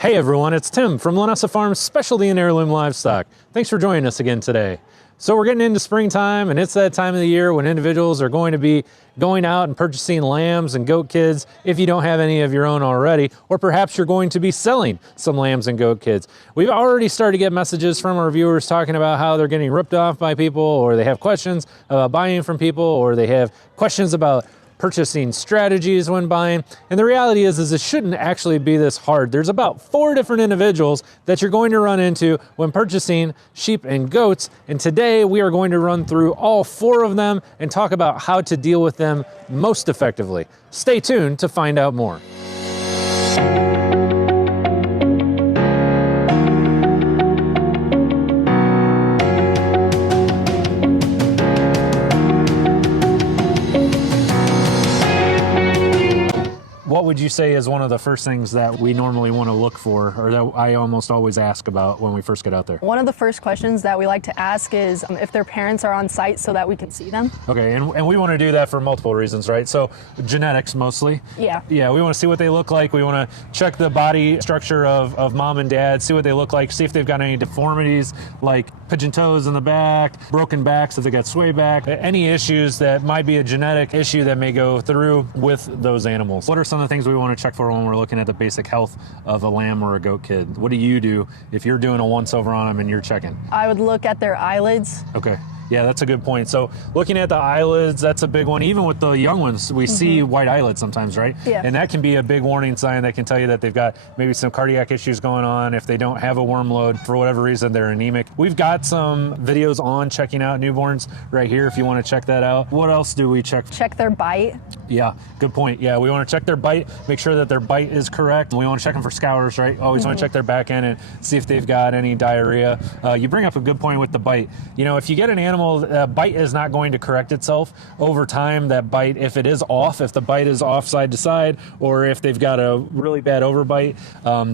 Hey everyone, it's Tim from Linessa Farms Specialty and Heirloom Livestock. Thanks for joining us again today. So we're getting into springtime, and it's that time of the year when individuals are going to be going out and purchasing lambs and goat kids if you don't have any of your own already, or perhaps you're going to be selling some lambs and goat kids. We've already started to get messages from our viewers talking about how they're getting ripped off by people, or they have questions about buying from people, or they have questions about purchasing strategies when buying. And the reality is it shouldn't actually be this hard. There's about 4 different individuals that you're going to run into when purchasing sheep and goats. And today we are going to run through all 4 of them and talk about how to deal with them most effectively. Stay tuned to find out more. What would you say is one of the first things that we normally want to look for, or that I almost always ask about when we first get out there? One of the first questions that we like to ask is if their parents are on site so that we can see them. Okay, and we want to do that for multiple reasons, right? So genetics mostly. Yeah. Yeah, we want to see what they look like. We want to check the body structure of mom and dad, see what they look like, see if they've got any deformities like pigeon toes in the back, broken backs if they got sway back, any issues that might be a genetic issue that may go through with those animals. What are some of the things we want to check for when we're looking at the basic health of a lamb or a goat kid? What do you do if you're doing a once over on them and you're checking? I would look at their eyelids. Okay. Yeah, that's a good point. So looking at the eyelids, that's a big one. Even with the young ones, we see white eyelids sometimes, right? Yeah. And that can be a big warning sign that can tell you that they've got maybe some cardiac issues going on. If they don't have a worm load, for whatever reason, they're anemic. We've got some videos on checking out newborns right here if you want to check that out. What else do we check? Check their bite. Yeah, good point. Yeah, we want to check their bite, make sure that their bite is correct. We want to check them for scours, right? Always want to check their back end and see if they've got any diarrhea. You bring up a good point with the bite. You know, if you get an animal, bite is not going to correct itself over time. That bite, if it is off, if the bite is off side to side, or if they've got a really bad overbite,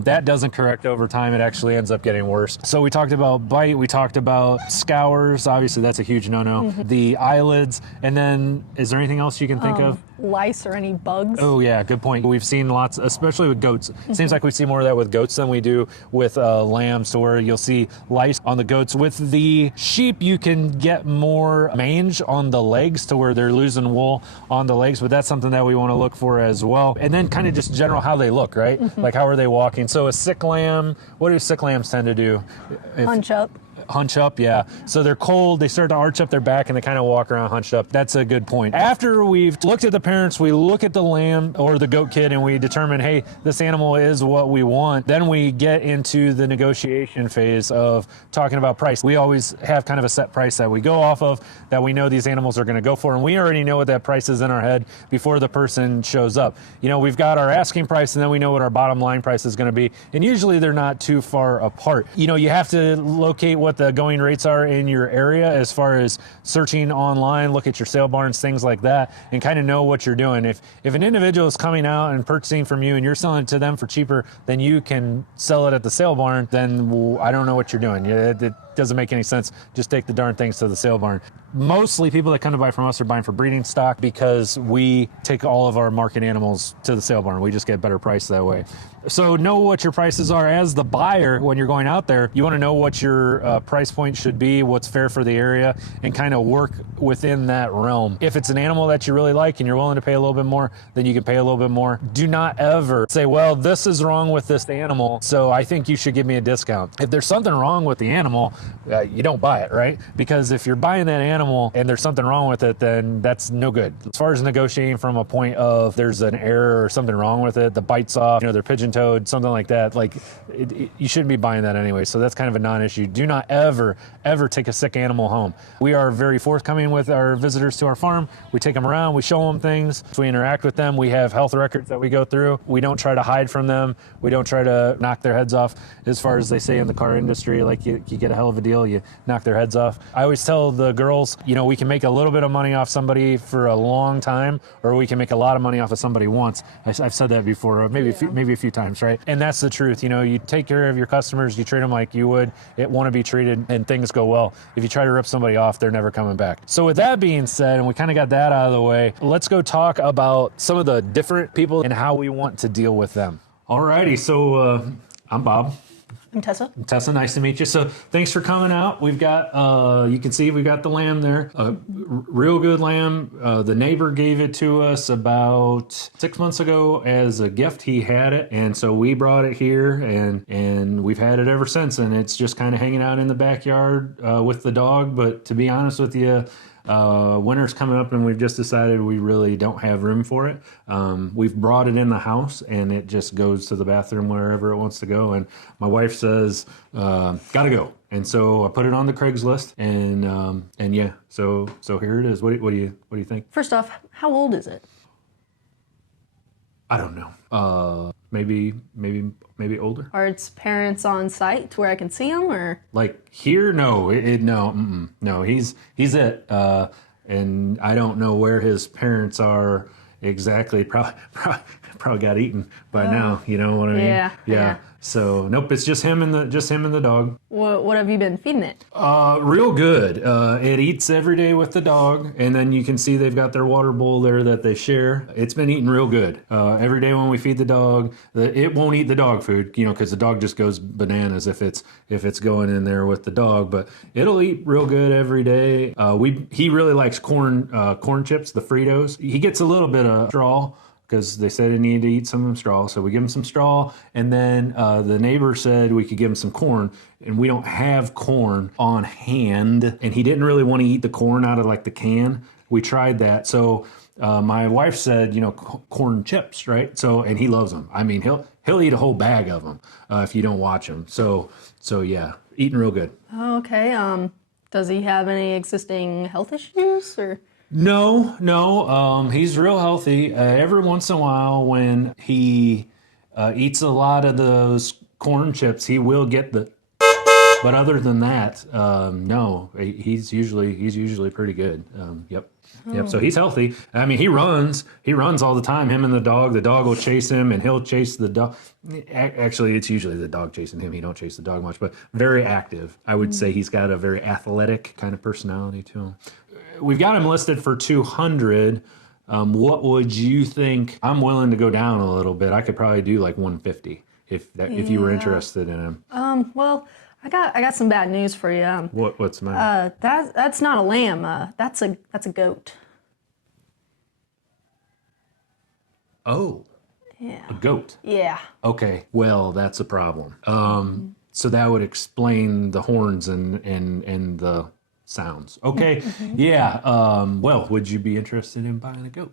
that doesn't correct over time. It actually ends up getting worse. So we talked about bite, we talked about scours. Obviously, that's a huge no-no. The eyelids, and then is there anything else you can think of? Lice or any bugs. Oh yeah, good point. We've seen lots, especially with goats. Seems like we see more of that with goats than we do with lambs, to where you'll see lice on the goats. With the sheep, you can get more mange on the legs to where they're losing wool on the legs, but that's something that we want to look for as well. And then kind of just general how they look, right? Like how are they walking? So a sick lamb, what do sick lambs tend to do? Hunch up. Hunch up, yeah. So they're cold, they start to arch up their back, and they kind of walk around hunched up. That's a good point. After we've looked at the parents, we look at the lamb or the goat kid, and we determine, hey, this animal is what we want. Then we get into the negotiation phase of talking about price. We always have kind of a set price that we go off of, that we know these animals are going to go for, and we already know what that price is in our head before the person shows up. You know, we've got our asking price, and then we know what our bottom line price is going to be, and usually they're not too far apart. You know, you have to locate what the going rates are in your area as far as searching online, look at your sale barns, things like that, and kind of know what you're doing. If an individual is coming out and purchasing from you and you're selling it to them for cheaper than you can sell it at the sale barn, then I don't know what you're doing. It doesn't make any sense. Just take the darn things to the sale barn. Mostly people that come to buy from us are buying for breeding stock because we take all of our market animals to the sale barn. We just get better price that way. So know what your prices are as the buyer when you're going out there. You want to know what your price point should be, what's fair for the area, and kind of work within that realm. If it's an animal that you really like and you're willing to pay a little bit more, then you can pay a little bit more. Do not ever say, well, this is wrong with this animal, so I think you should give me a discount. If there's something wrong with the animal, you don't buy it, right? Because if you're buying that animal and there's something wrong with it, then that's no good. As far as negotiating from a point of there's an error or something wrong with it, the bite's off, you know, they're pigeon-toed, something like that, like you shouldn't be buying that anyway. So that's kind of a non-issue. Do not ever take a sick animal home. We are very forthcoming with our visitors to our farm. We take them around, we show them things, we interact with them. We have health records that we go through. We don't try to hide from them. We don't try to knock their heads off. As far as they say in the car industry, like you get a hell of a deal, you knock their heads off. I always tell the girls, you know, we can make a little bit of money off somebody for a long time, or we can make a lot of money off of somebody once. I've said that before, maybe a few times, right? And that's the truth. You know, you take care of your customers, you treat them like you would want to be treated, and things go well. If you try to rip somebody off, they're never coming back. So with that being said, and we kind of got that out of the way, let's go talk about some of the different people and how we want to deal with them. Alrighty, so I'm Bob. I'm Tessa. Tessa, nice to meet you. So thanks for coming out. We've got, you can see we've got the lamb there. Real good lamb. The neighbor gave it to us about 6 months ago as a gift. He had it, and so we brought it here, and we've had it ever since. And it's just kind of hanging out in the backyard with the dog. But to be honest with you, winter's coming up and we've just decided we really don't have room for it. We've brought it in the house and it just goes to the bathroom wherever it wants to go. And my wife says, gotta go. And so I put it on the Craigslist and yeah, so here it is. What do you think? First off, how old is it? I don't know. Maybe older. Are its parents on site to where I can see them, or like here? No, no. He's it, and I don't know where his parents are exactly. Probably got eaten by now. You know what I mean? Yeah. So nope, it's just him and the dog. What have you been feeding it? Real good. It eats every day with the dog, and then you can see they've got their water bowl there that they share. It's been eating real good. Every day when we feed the dog, it won't eat the dog food, because the dog just goes bananas if it's going in there with the dog. But it'll eat real good every day. He really likes corn chips, the Fritos. He gets a little bit of straw, because they said he needed to eat some straw. So we give him some straw, and then the neighbor said we could give him some corn, and we don't have corn on hand, and he didn't really want to eat the corn out of like the can. We tried that. So my wife said, corn chips, right? So, and he loves them. I mean, he'll eat a whole bag of them if you don't watch him. So yeah, eating real good. Oh, okay. Does he have any existing health issues, or? No. He's real healthy. Every once in a while, when he eats a lot of those corn chips, he will get the. But other than that, no. He's usually pretty good. Yep. So he's healthy. I mean, he runs all the time. Him and the dog. The dog will chase him, and he'll chase the dog. Actually, it's usually the dog chasing him. He don't chase the dog much, but very active. I would say he's got a very athletic kind of personality to him. We've got him listed for 200. What would you think? I'm willing to go down a little bit. I could probably do like 150 if you were interested in him. Well, I got some bad news for you. What's the matter? That's not a lamb. That's a goat. Oh. Yeah. A goat. Yeah. Okay. Well, that's a problem. So that would explain the horns and the sounds. Okay. Yeah. Well, would you be interested in buying a goat?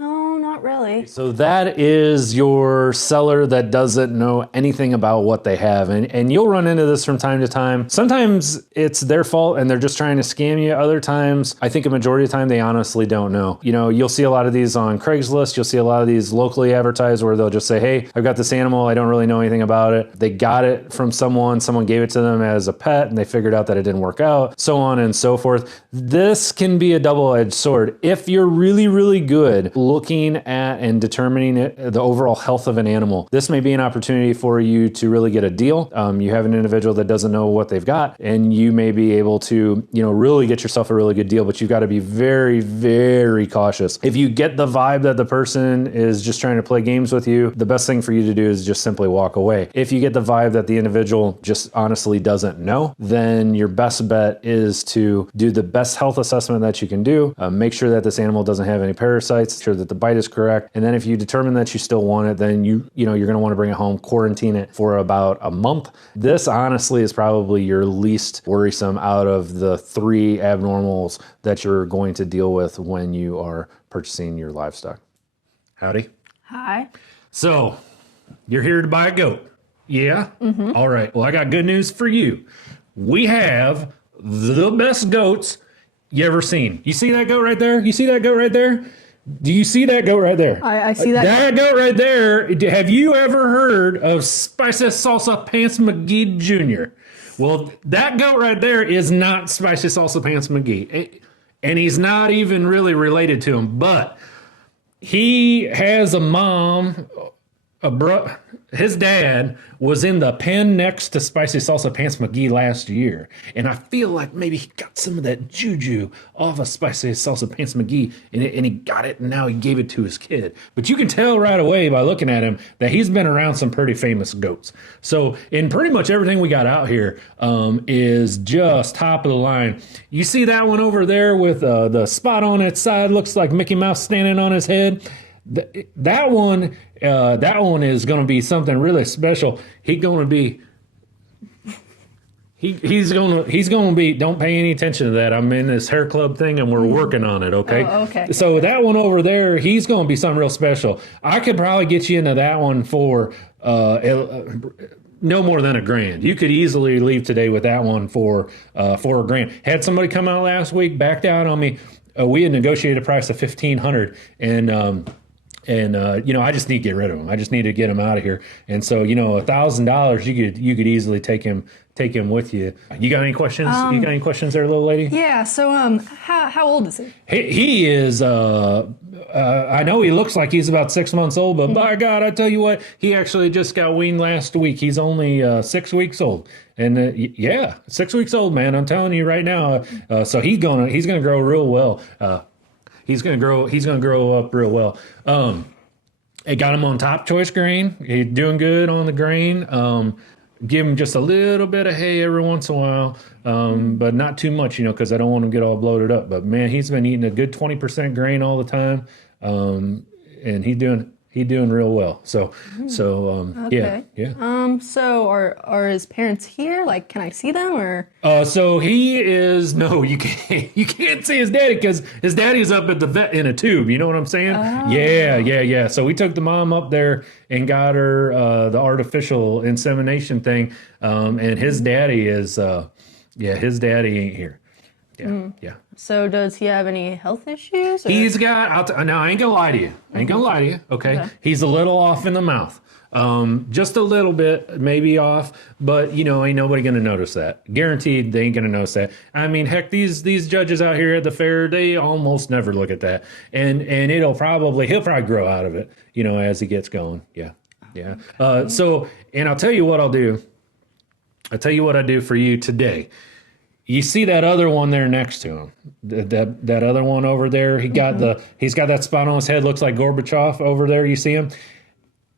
No, not really. So that is your seller that doesn't know anything about what they have. And you'll run into this from time to time. Sometimes it's their fault and they're just trying to scam you. Other times, I think a majority of the time, they honestly don't know. You'll see a lot of these on Craigslist. You'll see a lot of these locally advertised where they'll just say, hey, I've got this animal. I don't really know anything about it. They got it from someone. Someone gave it to them as a pet and they figured out that it didn't work out, so on and so forth. This can be a double-edged sword. If you're really, really good looking at and determining the overall health of an animal, this may be an opportunity for you to really get a deal. You have an individual that doesn't know what they've got, and you may be able to, really get yourself a really good deal, but you've got to be very, very cautious. If you get the vibe that the person is just trying to play games with you, the best thing for you to do is just simply walk away. If you get the vibe that the individual just honestly doesn't know, then your best bet is to do the best health assessment that you can do. Make sure that this animal doesn't have any parasites, sure that the bite is correct. And then if you determine that you still want it, then you're going to want to bring it home, quarantine it for about a month. This honestly is probably your least worrisome out of the 3 abnormals that you're going to deal with when you are purchasing your livestock. Howdy. Hi. So you're here to buy a goat. Yeah? Mm-hmm. All right. Well, I got good news for you. We have the best goats you ever seen. You see that goat right there? You see that goat right there? Do you see that goat right there? I see that. That goat right there. Have you ever heard of Spicy Salsa Pants McGee Jr.? Well, that goat right there is not Spicy Salsa Pants McGee. And he's not even really related to him. But he has a mom his dad was in the pen next to Spicy Salsa Pants McGee last year, and I feel like maybe he got some of that juju off of Spicy Salsa Pants McGee, and he got it, and now he gave it to his kid. But you can tell right away by looking at him that he's been around some pretty famous goats. So, in pretty much everything we got out here is just top of the line. You see that one over there with the spot on its side, looks like Mickey Mouse standing on his head. That one is going to be something really special. He's going to be. He's going to be. Don't pay any attention to that. I'm in this hair club thing, and we're working on it. Okay. Oh, okay. So that one over there, he's going to be something real special. I could probably get you into that one for no more than $1,000. You could easily leave today with that one for $1,000. Had somebody come out last week, backed out on me. We had negotiated a price of $1,500, and I just need to get rid of him. I just need to get him out of here. And so, $1,000, you could easily take him with you. You got any questions? You got any questions there, little lady? Yeah. So, how old is he? He is. I know he looks like he's about 6 months old, but by God, I tell you what, he actually just got weaned last week. He's only 6 weeks old. And 6 weeks old, man. I'm telling you right now. So he's gonna grow real well. He's gonna grow up real well. I got him on top choice grain. He's doing good on the grain. Give him just a little bit of hay every once in a while, but not too much, because I don't want him to get all bloated up. But man, he's been eating a good 20% grain all the time, and he's doing real well. So Okay. yeah. So are his parents here? Like, can I see them or? So he is you can't see his daddy because his daddy's up at the vet in a tube. You know what I'm saying? Oh. Yeah. So we took the mom up there and got her the artificial insemination thing, and his daddy is his daddy ain't here. Yeah. So does he have any health issues? Or? He's got. Now I ain't gonna lie to you. Okay. He's a little off in the mouth. Just a little bit, maybe off, but ain't nobody gonna notice that. Guaranteed, they ain't gonna notice that. I mean, heck, these judges out here at the fair, they almost never look at that, and he'll probably grow out of it, as he gets going. Yeah. So, and I'll tell you what I'll do. I'll tell you what I do for you today. You see that other one there next to him, that other one over there. He's got that spot on his head. Looks like Gorbachev over there. You see him.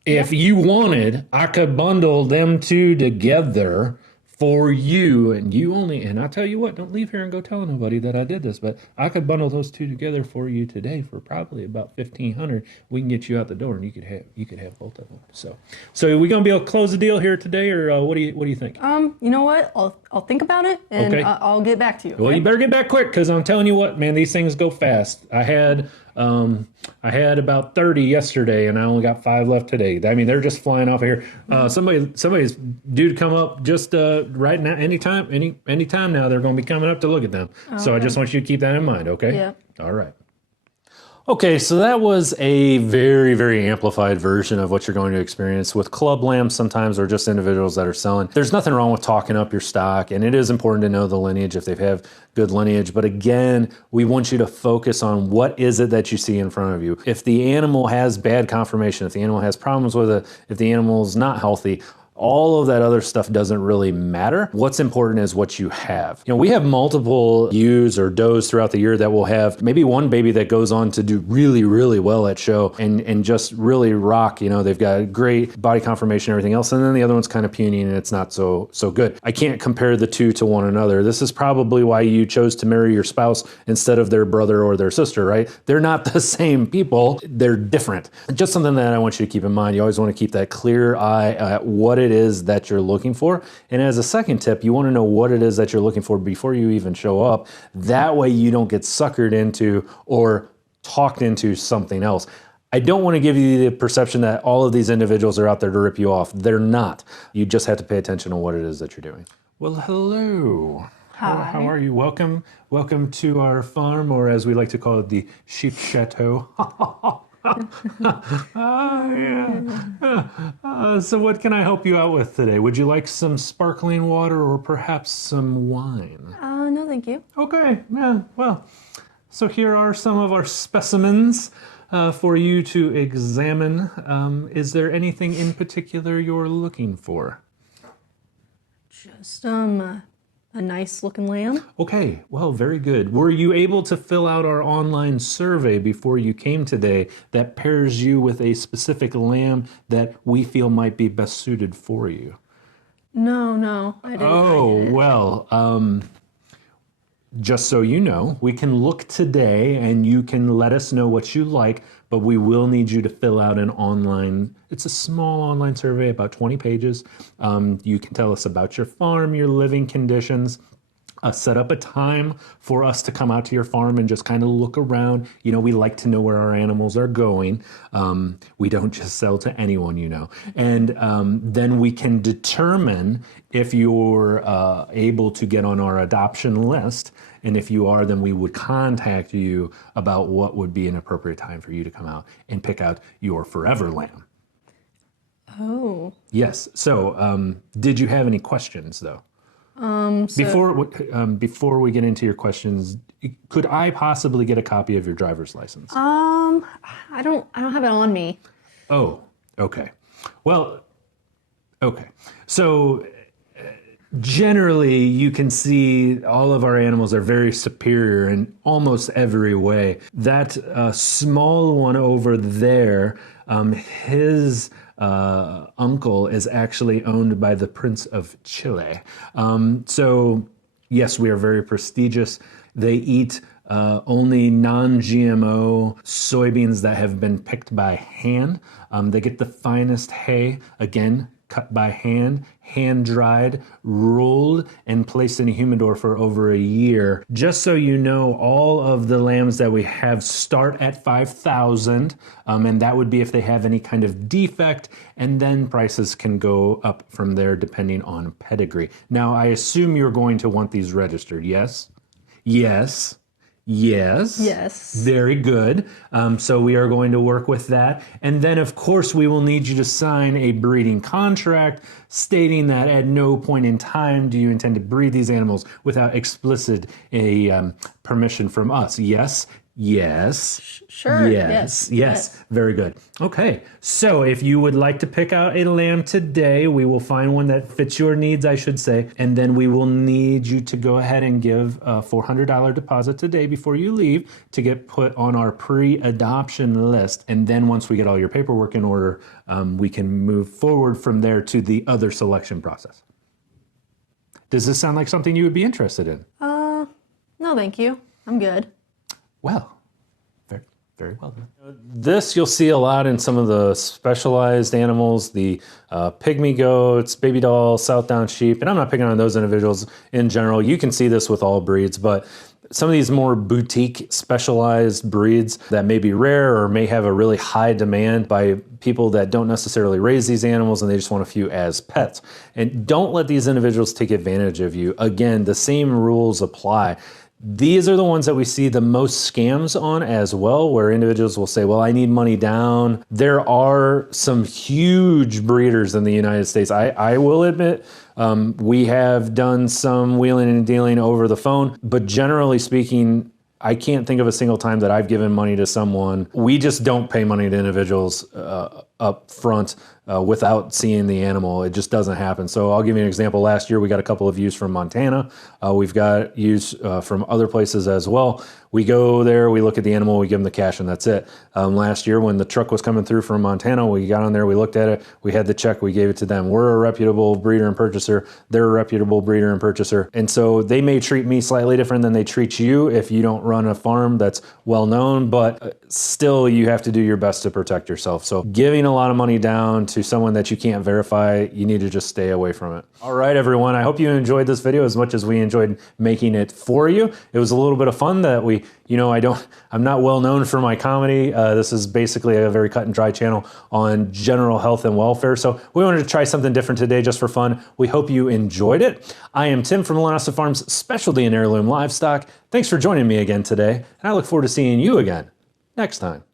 If you wanted, I could bundle them two together for you, and I tell you what, don't leave here and go tell nobody that I did this, but I could bundle those two together for you today for probably about $1,500. We can get you out the door, and you could have both of them. So are we gonna be able to close the deal here today, or what do you think? You know what? I'll think about it, and okay. I'll get back to you. Well, you better get back quick, because I'm telling you what, man, these things go fast. I had about 30 yesterday, and I only got 5 left today. I mean, they're just flying off of here. Somebody's due to come up just right now. Anytime now, they're going to be coming up to look at them. Okay. So I just want you to keep that in mind. Okay. Yeah. All right. Okay, so that was a very, very amplified version of what you're going to experience with club lambs sometimes, or just individuals that are selling. There's nothing wrong with talking up your stock, and it is important to know the lineage if they have good lineage. But again, we want you to focus on what is it that you see in front of you. If the animal has bad conformation, if the animal has problems with it, if the animal's not healthy, all of that other stuff doesn't really matter. What's important is what you have. We have multiple ewes or does throughout the year that will have maybe one baby that goes on to do really, really well at show and just really rock. They've got great body conformation and everything else. And then the other one's kind of puny and it's not so good. I can't compare the two to one another. This is probably why you chose to marry your spouse instead of their brother or their sister, right? They're not the same people. They're different. Just something that I want you to keep in mind. You always want to keep that clear eye at what it is that you're looking for. And as a second tip, you want to know what it is that you're looking for before you even show up. That way you don't get suckered into or talked into something else. I don't want to give you the perception that all of these individuals are out there to rip you off. They're not. You just have to pay attention to what it is that you're doing. Well, hello. Hi. How are you? Welcome to our farm, or as we like to call it, the sheep chateau. So what can I help you out with today? Would you like some sparkling water or perhaps some wine? No, thank you. Okay, yeah, well, so here are some of our specimens. for you to examine. Is there anything in particular you're looking for? Just a nice looking lamb. Okay, well, very good. Were you able to fill out our online survey before you came today that pairs you with a specific lamb that we feel might be best suited for you? No, I didn't. Oh, well, just so you know, we can look today and you can let us know what you like, but we will need you to fill out an online, it's a small online survey, about 20 pages. You can tell us about your farm, your living conditions, set up a time for us to come out to your farm and just kind of look around. You know, we like to know where our animals are going. We don't just sell to anyone, you know. And then we can determine if you're able to get on our adoption list. And if you are, then we would contact you about what would be an appropriate time for you to come out and pick out your forever lamb. Oh. Yes. So did you have any questions, though? Before we get into your questions, could I possibly get a copy of your driver's license? I don't have it on me. Oh, okay. Well, okay. So generally, you can see all of our animals are very superior in almost every way. That small one over there, his uncle is actually owned by the Prince of Chile. So yes, we are very prestigious. They eat only non-GMO soybeans that have been picked by hand. They get the finest hay, again, cut by hand, hand-dried, rolled, and placed in a humidor for over a year. Just so you know, all of the lambs that we have start at $5,000, and that would be if they have any kind of defect, and then prices can go up from there depending on pedigree. Now, I assume you're going to want these registered, yes? Yes. Yes. Yes. Very good. So we are going to work with that. And then, of course, we will need you to sign a breeding contract stating that at no point in time do you intend to breed these animals without explicit permission from us. Yes. Yes. Sure. Yes. Very good. Okay. So if you would like to pick out a lamb today, we will find one that fits your needs, I should say. And then we will need you to go ahead and give a $400 deposit today before you leave to get put on our pre-adoption list. And then once we get all your paperwork in order, we can move forward from there to the other selection process. Does this sound like something you would be interested in? No, thank you. I'm good. Well, very well done. This you'll see a lot in some of the specialized animals, the pygmy goats, baby dolls, Southdown sheep, and I'm not picking on those individuals in general. You can see this with all breeds, but some of these more boutique specialized breeds that may be rare or may have a really high demand by people that don't necessarily raise these animals and they just want a few as pets. And don't let these individuals take advantage of you. Again, the same rules apply. These are the ones that we see the most scams on as well, where individuals will say, well, I need money down. There are some huge breeders in the United States. I will admit, we have done some wheeling and dealing over the phone, but generally speaking, I can't think of a single time that I've given money to someone. We just don't pay money to individuals up front without seeing the animal. It just doesn't happen. So I'll give you an example. Last year, we got a couple of ewes from Montana. We've got ewes from other places as well. We go there, we look at the animal, we give them the cash, and that's it. Last year, when the truck was coming through from Montana, we got on there, we looked at it, we had the check, we gave it to them. We're a reputable breeder and purchaser. They're a reputable breeder and purchaser. And so they may treat me slightly different than they treat you if you don't run a farm that's well known, but still you have to do your best to protect yourself. So giving a lot of money down to someone that you can't verify, you need to just stay away from it. All right, everyone, I hope you enjoyed this video as much as we enjoyed making it for you. It was a little bit of fun that I'm not well known for my comedy. This is basically a very cut and dry channel on general health and welfare. So we wanted to try something different today just for fun. We hope you enjoyed it. I am Tim from Linessa Farms, specialty in heirloom livestock. Thanks for joining me again today, and I look forward to seeing you again next time.